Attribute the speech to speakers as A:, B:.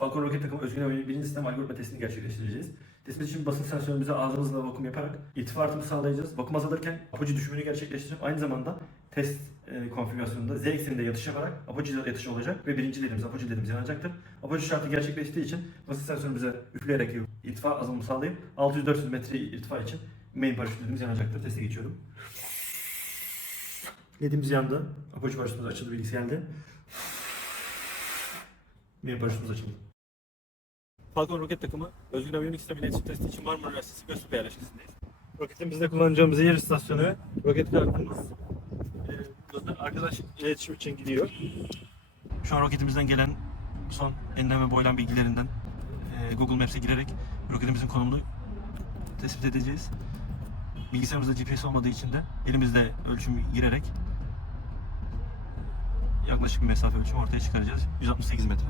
A: Falcon roket takımı özgün havayı birinci sistem algoritma testini gerçekleştireceğiz. Testimiz için basınç sensörümüze ağzımızla vakum yaparak irtifa artımı sağlayacağız. Vakum azalırken apogee düşümünü gerçekleştirip aynı zamanda test e, konfigürasyonunda Z ekseninde yatış yaparak apogee yatış olacak ve birinci ledimiz, apogee ledimiz yanacaktır. Apogee şartı gerçekleştiği için basınç sensörümüze üfleyerek irtifa azalımı sağlayıp 600-400 metre irtifa için main paraşüt ledimiz yanacaktır. Teste geçiyorum. Ledimiz yandı. Apogee paraşütümüz açıldı, bilgisi geldi. Main paraşütümüz açıldı. Falcon roket takımı özgün aviyonik sistem iletişim testi için Marmara Üniversitesi Göztepe yerleşkesindeyiz. Roketimizde kullanacağımız yer istasyonu ve roket kartımız e, arkadaş iletişim için gidiyor. Şu an roketimizden gelen son enlem ve boylam bilgilerinden e, Google Maps'e girerek roketimizin konumunu tespit edeceğiz. Bilgisayarımızda GPS olmadığı için de elimizde ölçüm girerek yaklaşık bir mesafe ölçümü ortaya çıkaracağız. 168 metre.